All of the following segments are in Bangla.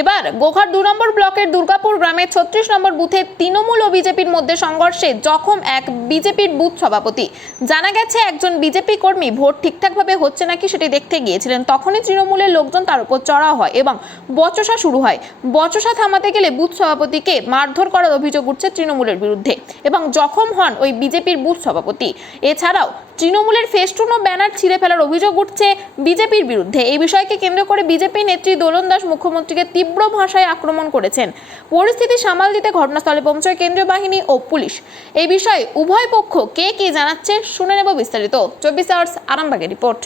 এবার গোঘাট 2 নম্বর ব্লকের দুর্গাপুর গ্রামের 36 নম্বর বুথে তৃণমূল ও বিজেপির মধ্যে সংঘর্ষে জখম এক বিজেপির বুথ সভাপতি। জানা গেছে একজন বিজেপি কর্মী ভোট ঠিকঠাকভাবে হচ্ছে নাকি সেটি দেখতে গিয়েছিলেন, তখনই তৃণমূলের লোকজন তার উপর চড়াও হয় এবং বচসা শুরু হয়। বচসা থামাতে গেলে বুথ সভাপতিকে মারধর করার অভিযোগ উঠছে তৃণমূলের বিরুদ্ধে এবং জখম হন ওই বিজেপির বুথ সভাপতি। এছাড়াও তৃণমূলের ফেস্টুন ও ব্যানার ছিঁড়ে ফেলার অভিযোগ উঠছে বিজেপির বিরুদ্ধে। এই বিষয়কে কেন্দ্র করে বিজেপি নেত্রী দোলন দাস মুখ্যমন্ত্রীকে তীব্র ভাষায় আক্রমণ করেছেন। পরিস্থিতি সামাল দিতে ঘটনাস্থলে পৌঁছয় কেন্দ্রীয় বাহিনী ও পুলিশ। এই বিষয়ে উভয় পক্ষ কে কি জানাচ্ছে শুনে নেব বিস্তারিত। 24 আওয়ার্স আরামবাগের রিপোর্ট।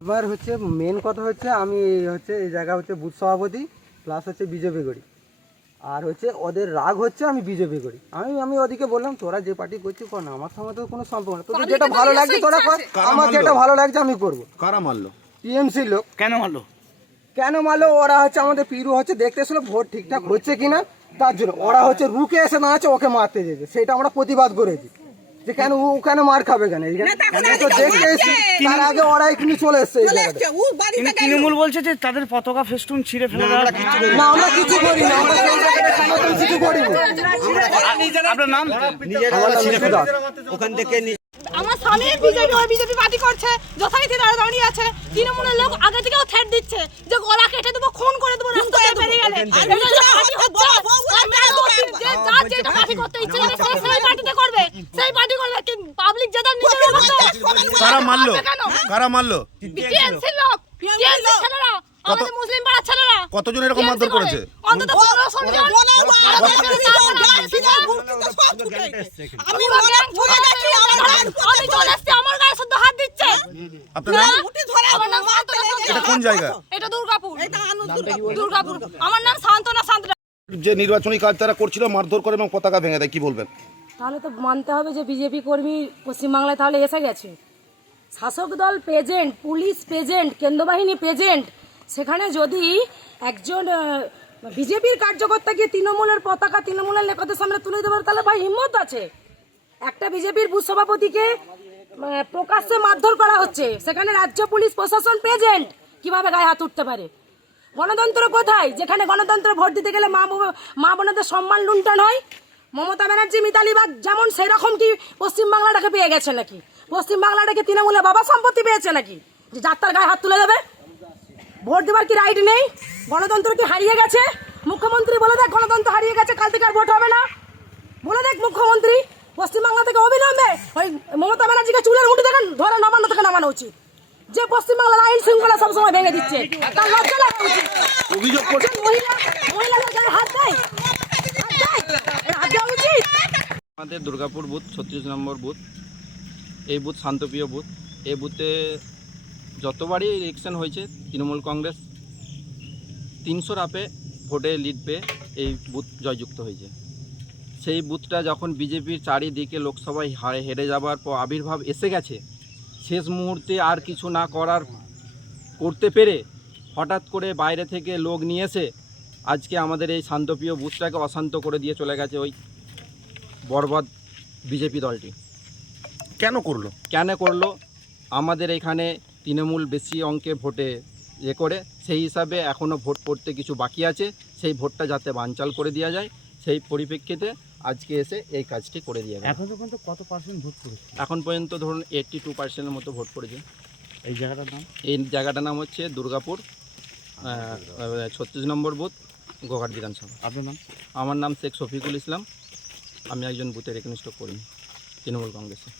এবার হচ্ছে মেন কথা হচ্ছে আমি হচ্ছে এই জায়গা হচ্ছে বুথ সভাপতি প্লাস হচ্ছে বিজেপি করি, আর হচ্ছে ওদের রাগ হচ্ছে আমি বিজেপি করি। আমি ওদিকে বললাম তোরা যে পার্টি করছিস কর না, আমার সঙ্গে তো কোনো সম্পর্ক না, তোদের যেটা ভালো লাগছে তোরা কর, আমার যেটা ভালো লাগছে আমি করবো। কারা মারলো? টিএমসি লোক। কেন মারলো? ওরা হচ্ছে আমাদের পিরু হচ্ছে দেখতে এসেছিল ভোট ঠিকঠাক হচ্ছে কিনা, তার জন্য ওরা হচ্ছে রুকে এসে দাঁড়াচ্ছে, ওকে মারতে যেতে, সেটা আমরা প্রতিবাদ করেছি যে কেন ও কেন মার খাবে কেন, তো দেখতে এসেছি তার আগে ওরা এখানে চলে এসছে। তৃণমূল বলছে যে তাদের পতাকা ফেস্টুন ছিঁড়ে ফেলে দেওয়া। না আমরা কিছু করি না, আমরা সমর্থন কিছু করি না। আপনার নাম? ওখান থেকে আমার স্বামী বিজেপি ওই বিজেপি পার্টি করছে, যথারীতি দাঁড়িয়ে আছে। তৃণমূলের লোক আগে থেকেও থ্রেট দিচ্ছে যে গলা কেটে দেবো, খুন করে দেবো রাস্তায় বেরিয়ে গেলে। যেটা পার্টি করতে ইচ্ছে করে সেই পার্টিতে করবে, সেই পার্টি করবে। পাবলিক যেটা নিজের কারা মারলো? কারা মারলো? টিএমসি লোক, টিএমসি ছেলেরা, আমাদের মুসলিম পাড়ার ছেলেরা। কতজন এরকম মারধর করেছে? অন্তত 15 জন। আমি চলে আসছি, আমার গায়ে শুদ্ধ হাত দিচ্ছে। আপনার নাম? এটা কোন জায়গা? এটা দুর্গাপুর। দুর্গাপুর। আমার নাম সান্তনা সান্তনা। যে নির্বাচনী কাজ তারা করছিল মারধর করে এবং পতাকা ভেঙে দেয়, কি বলবেন? তাহলে তো মানতে হবে যে বিজেপি কর্মী পশ্চিমবাংলায় তাহলে এসে গেছে। শাসক দল প্রেজেন্ট, পুলিশ প্রেজেন্ট, কেন্দ্রবাহিনী প্রেজেন্ট, সেখানে যদি একজন বিজেপির কার্যকর্তা গিয়ে তৃণমূলের পতাকা তৃণমূলের নেতাদের সামনে তুলে দেবার, তাহলে ভাই হিম্মত আছে? একটা বিজেপির বুথ সভাপতিকে প্রকাশ্যে মারধর করা হচ্ছে, সেখানে রাজ্য পুলিশ প্রশাসন প্রেজেন্ট, কিভাবে গায়ে হাত উঠতে পারে? গণতন্ত্র কোথায়? যেখানে গণতন্ত্র ভোট দিতে গেলে মা বোনদের সম্মান লুণ্ঠন হয়। মমতা ব্যানার্জি মিতালি বাগ যেমন, সেই রকম কি পশ্চিমবাংলাটাকে পেয়ে গেছে নাকি? পশ্চিমবাংলাটাকে তৃণমূলের বাবা সম্পত্তি পেয়েছে নাকি যে যাত্রার গায়ে হাত তুলে দেবে? ভোট দেওয়ার কি রাইট নেই? গণতন্ত্র কি হারিয়ে গেছে? মুখ্যমন্ত্রী বলে দেখ গণতন্ত্র হারিয়ে গেছে, কাল থেকে আর ভোট হবে না। বলে দেখ মুখ্যমন্ত্রী, পশ্চিমবাংলা থেকে অবিলম্বে ওই মমতা ব্যানার্জিকে চুলের মুঠি থেকে ধরে নবান্ন থেকে নামানো উচিত। যে পশ্চিমবাংলার আইন শৃঙ্খলা সবসময় ভেঙে দিচ্ছে, তার লজ্জা লাগা উচিত। অভিযোগ করছে মহিলাদের গায়ে হাত দেয়, হাত দেওয়া উচিত। আমাদের দুর্গাপুর বুথ 36 নম্বর বুথ, এই বুথ শান্তপ্রিয় বুথ। এই বুথে যতবারই ইলেকশন হয়েছে তৃণমূল কংগ্রেস 300 আপে ভোটে লিড পেয়ে এই বুথ জয়যুক্ত হয়েছে। সেই বুথটা যখন বিজেপির চারিদিকে লোকসভায় হেরে যাবার পর আবির্ভাব এসে গেছে, শেষ মুহূর্তে আর কিছু না করতে পেরে হঠাৎ করে বাইরে থেকে লোক নিয়ে এসে আজকে আমাদের এই শান্তপ্রিয় বুথটাকে অশান্ত করে দিয়ে চলে গেছে ওই বরবাদ বিজেপি দলটি। কেন করলো? আমাদের এখানে তৃণমূল বেশি অঙ্কে ভোটে করে, সেই হিসাবে এখনও ভোট পড়তে কিছু বাকি আছে, সেই ভোটটা যাতে বানচাল করে দেওয়া যায়, সেই পরিপ্রেক্ষিতে আজকে এসে এই কাজটি করে দিয়ে গেল। এখন পর্যন্ত কত পার্সেন্ট ভোট পড়েছে? এখন পর্যন্ত ধরুন 82% মতো ভোট পড়েছে। এই জায়গাটার নাম? এই জায়গাটার নাম হচ্ছে দুর্গাপুর 36 নম্বর বুথ, গোঘাট বিধানসভা। আপনার নাম? আমার নাম শেখ শফিকুল ইসলাম, আমি একজন বুথের একনিষ্ঠ কর্মী তৃণমূল কংগ্রেসে।